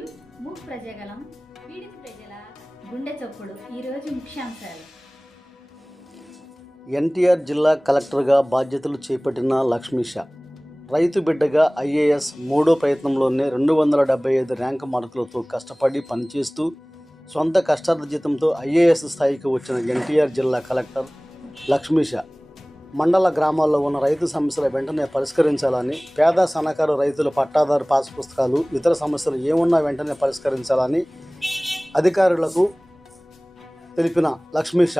కిం మూక్ ప్రజగలం పీడిత ప్రజల గుండె చప్పుడు. ఈరోజు ముఖ్యాంశాలు. ఎన్టీఆర్ జిల్లా కలెక్టర్గా బాధ్యతలు చేపట్టిన లక్ష్మీష రైతు బిడ్డగా ఐఏఎస్ మూడో ప్రయత్నంలోనే 275 ర్యాంకు మార్కులతో కష్టపడి పనిచేస్తూ సొంత కష్టార్జితంతో ఐఏఎస్ స్థాయికి వచ్చిన ఎన్టీఆర్ జిల్లా కలెక్టర్ లక్ష్మీష మండల గ్రామాల్లో ఉన్న రైతు సమస్యల వెంటనే పరిష్కరించాలని, పేద సన్నకారు రైతుల పట్టాదారు పాస్ పుస్తకాలు, ఇతర సమస్యలు ఏమున్నా వెంటనే పరిష్కరించాలని అధికారులకు తెలిపిన లక్ష్మీష